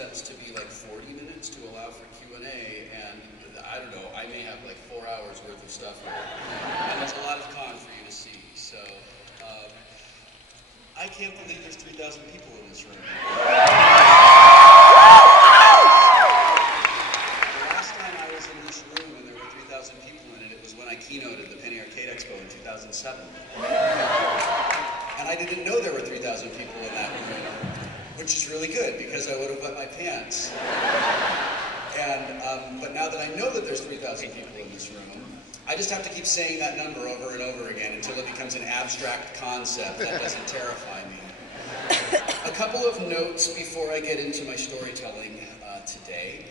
concepts to be like 40 minutes to allow for Q&A, and I don't know, I may have like 4 hours worth of stuff here. And there's a lot of con for you to see, so I can't believe there's 3,000 people in this room. In this room and there were 3,000 people in it, it was when I keynoted the Penny Arcade Expo in 2007. And I didn't know there were 3,000 people in that room, which is really good because I would have wet my pants. And, but now that I know that there's 3,000 people in this room, I just have to keep saying that number over and over again until it becomes an abstract concept that doesn't terrify me. A couple of notes before I get into my storytelling today.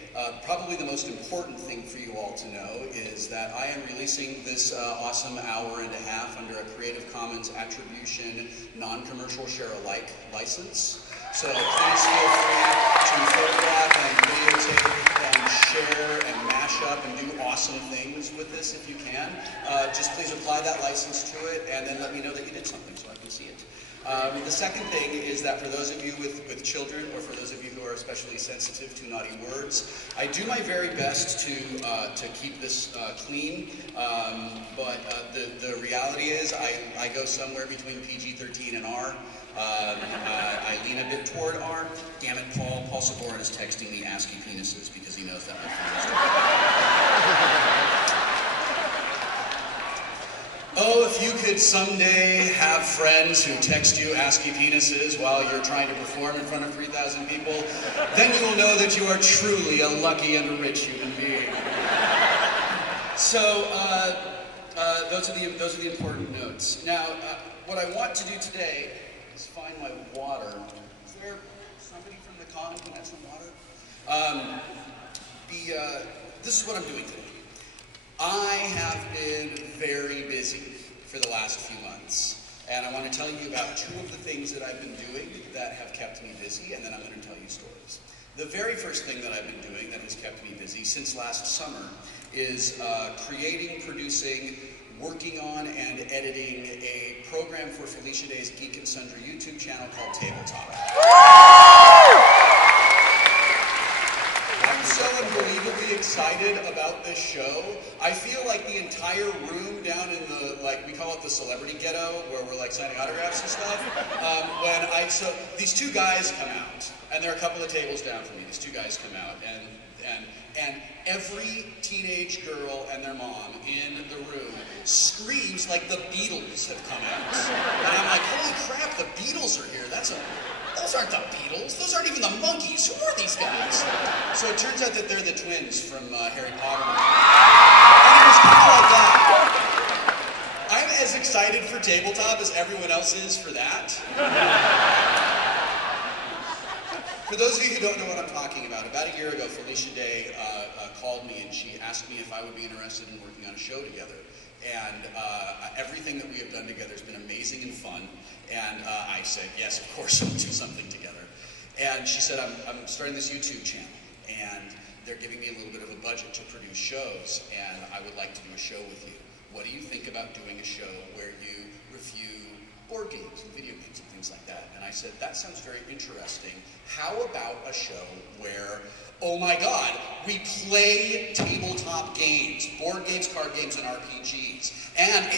Probably the most important thing for you all to know is that I am releasing this awesome hour and a half under a Creative Commons Attribution Non-Commercial Share-alike license. So please feel free to photograph and videotape and share and mash up and do awesome things with this if you can. Just please apply that license to it and then let me know that you did something so I can see it. The second thing is that for those of you with children, or for those of you who are especially sensitive to naughty words, I do my very best to keep this clean, but the reality is I go somewhere between PG-13 and R. I lean a bit toward R. Damn it, Paul Saborin is texting me ASCII penises because he knows that my phone is Oh, if you could someday have friends who text you ASCII penises while you're trying to perform in front of 3,000 people, then you will know that you are truly a lucky and a rich human being. So, those are the important notes. Now, what I want to do today is find my water. Is there somebody from the con who has some water? This is what I'm doing today. I have been very busy for the last few months, and I want to tell you about two of the things that I've been doing that have kept me busy, and then I'm going to tell you stories. The very first thing that I've been doing that has kept me busy since last summer is creating, producing, working on, and editing a program for Felicia Day's Geek and Sundry YouTube channel called Tabletop. I'm so unbelievably excited about this show. I feel like the entire room down in the, we call it the celebrity ghetto, where we're signing autographs and stuff. So these two guys come out, and they're a couple of tables down from me. These two guys come out, and every teenage girl and their mom in the room screams like the Beatles have come out. And I'm like, holy crap, the Beatles are here. Those aren't the Beatles. Those aren't even the Monkees. Who are these guys? So it turns out that they're the twins from Harry Potter. And it was kind of like that. I'm as excited for Tabletop as everyone else is for that. For those of you who don't know what I'm talking about a year ago, Felicia Day called me and she asked me if I would be interested in working on a show together. And everything that we have done together has been amazing and fun. And I said, yes, of course, we'll do something together. And she said, I'm starting this YouTube channel, and they're giving me a little bit of a budget to produce shows, and I would like to do a show with you. What do you think about doing a show where you review board games and video games and things like that? And I said, that sounds very interesting. How about a show where, oh my God, we play tabletop games, board games, card games, and RPGs. And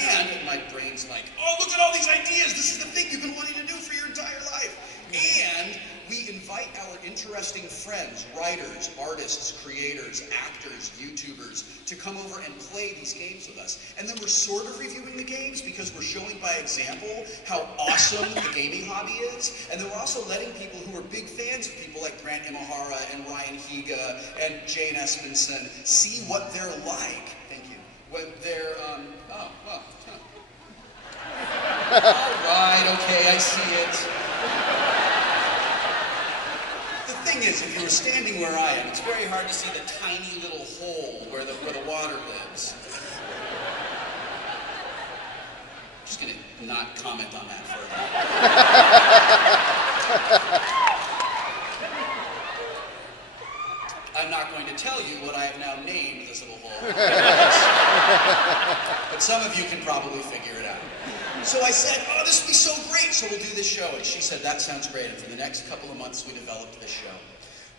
my brain's like, oh, look at all these ideas. This is the thing you've been wanting to do for your entire life. And we invite our interesting friends, writers, artists, creators, actors, YouTubers, to come over and play these games with us. And then we're sort of reviewing the games because we're showing by example how awesome the gaming hobby is. And then we're also letting people who are big fans of people like Grant Imahara and Ryan Higa and Jane Espenson see what they're like. Thank you. When they're, All right, okay, I see it. The thing is, if you were standing where I am, it's very hard to see the tiny little hole where the water lives. I'm just going to not comment on that further. I'm not going to tell you what I have now named this little hole. But some of you can probably figure it out. So I said, oh, this would be so great, so we'll do this show. And she said, that sounds great. And for the next couple of months, we developed this show.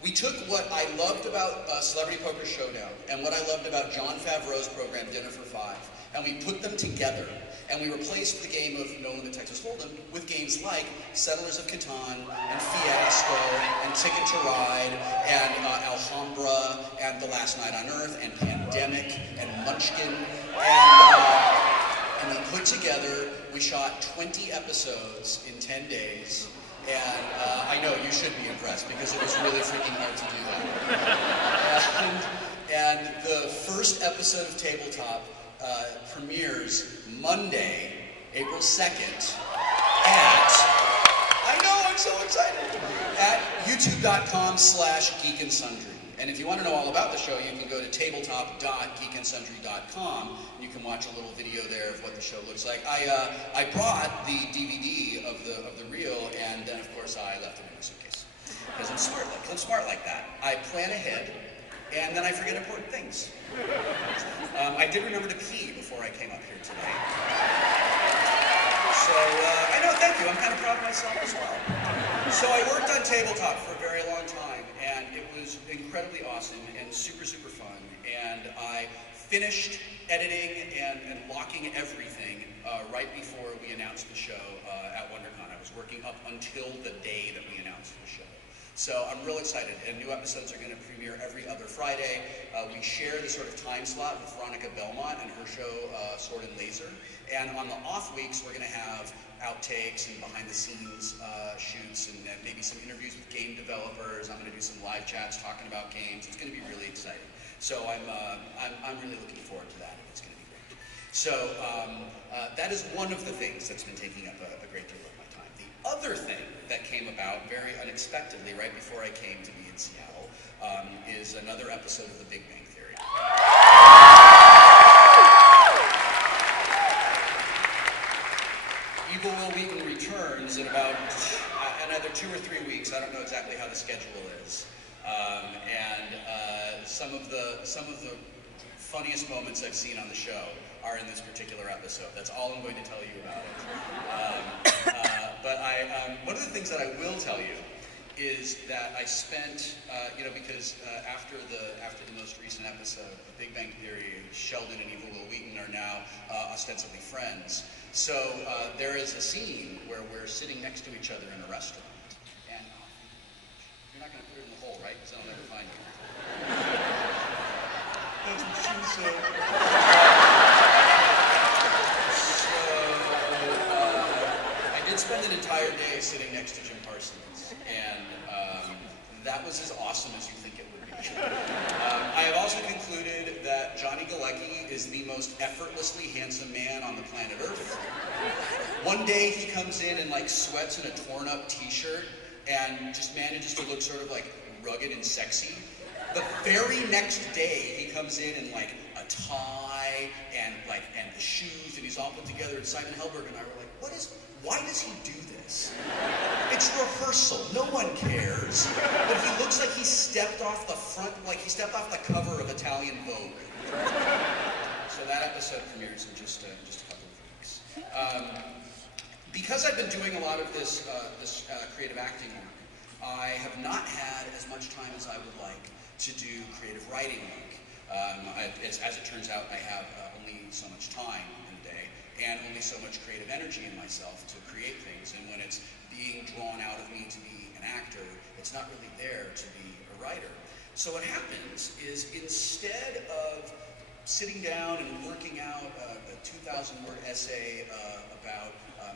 We took what I loved about Celebrity Poker Showdown and what I loved about Jon Favreau's program, Dinner for Five, and we put them together. And we replaced the game of No Limit Texas Hold'em with games like Settlers of Catan and Fiasco and Ticket to Ride and Alhambra and The Last Night on Earth and Pandemic and Munchkin. And we put together, we shot 20 episodes in 10 days. And I know you should be impressed because it was really freaking hard to do that. And the first episode of Tabletop premieres Monday, April 2nd I know, I'm so excited, at youtube.com/geekandsundry. And if you want to know all about the show, you can go to tabletop.geekandsundry.com. You can watch a little video there of what the show looks like. I brought the DVD of the reel, and then of course I left it in my suitcase because I'm smart like that. I plan ahead, and then I forget important things. I did remember to pee before I came up here today. So I know, thank you. I'm kind of proud of myself as well. So I worked on Tabletop for a very long time, and it was incredibly awesome and super, super fun. And I finished editing and locking everything right before we announced the show at WonderCon. I was working up until the day that we announced the show. So I'm real excited, and new episodes are going to premiere every other Friday. We share the sort of time slot with Veronica Belmont and her show Sword and Laser. And on the off weeks, we're going to have outtakes and behind-the-scenes shoots and maybe some interviews with game developers. I'm going to do some live chats talking about games. It's going to be really exciting. So I'm really looking forward to that. It's going to be great. So that is one of the things that's been taking up a great deal of my time. The other thing that came about very unexpectedly right before I came to be in Seattle is another episode of The Big Bang Theory. Evil Wil Wheaton returns in about another 2 or 3 weeks. I don't know exactly how the schedule is. Some of the funniest moments I've seen on the show are in this particular episode. That's all I'm going to tell you about it. But one of the things that I will tell you is that I spent, because after the most recent episode of Big Bang Theory, Sheldon and Evil Wil Wheaton are now ostensibly friends. So there is a scene where we're sitting next to each other in a restaurant. And you're not going to put it in the hole, right? Because I'll never find you. That's what she said. I did spend an entire day sitting next to Jim Parsons, and that was as awesome as you think it would be. I have also concluded that Johnny Galecki is the most effortlessly handsome man on the planet Earth. One day he comes in like sweats in a torn up t-shirt and just manages to look sort of like rugged and sexy. The very next day he comes in like a tie and the shoes, and he's all put together, and Simon Helberg and I were like, why does he do this? It's rehearsal, no one cares. But he looks like he stepped off the front, like he stepped off the cover of Italian Vogue. So that episode premieres in just a couple of weeks. Because I've been doing a lot of this creative acting work, I have not had as much time as I would like to do creative writing work. As it turns out, I have only so much time in the day and only so much creative energy in myself to create things. And when it's being drawn out of me to be an actor, it's not really there to be a writer. So what happens is, instead of sitting down and working out a 2,000-word essay about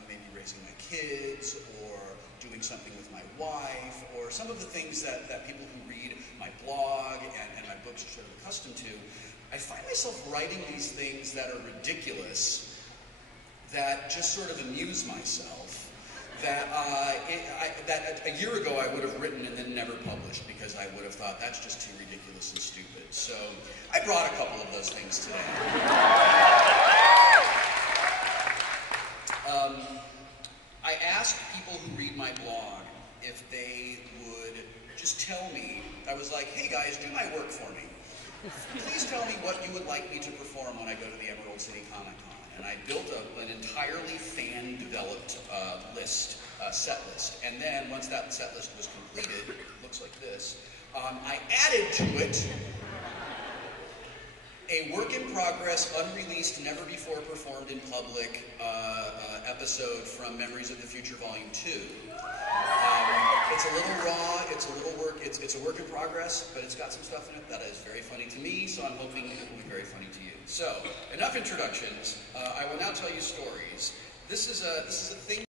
maybe raising my kids or doing something with my wife, or some of the things that people who read my blog and my books are sort of accustomed to, I find myself writing these things that are ridiculous, that just sort of amuse myself, that a year ago I would have written and then never published because I would have thought that's just too ridiculous and stupid. So I brought a couple of those things today. I asked people who read my blog if they would just tell me, I was like, hey guys, do my work for me. Please tell me what you would like me to perform when I go to the Emerald City Comic Con. And I built an entirely fan-developed set list. And then once that set list was completed, it looks like this, I added to it a work in progress, unreleased, never before performed in public episode from Memories of the Future Volume 2. It's a little raw, it's a work in progress, but it's got some stuff in it that is very funny to me, so I'm hoping it will be very funny to you. So, enough introductions. I will now tell you stories. This is a thing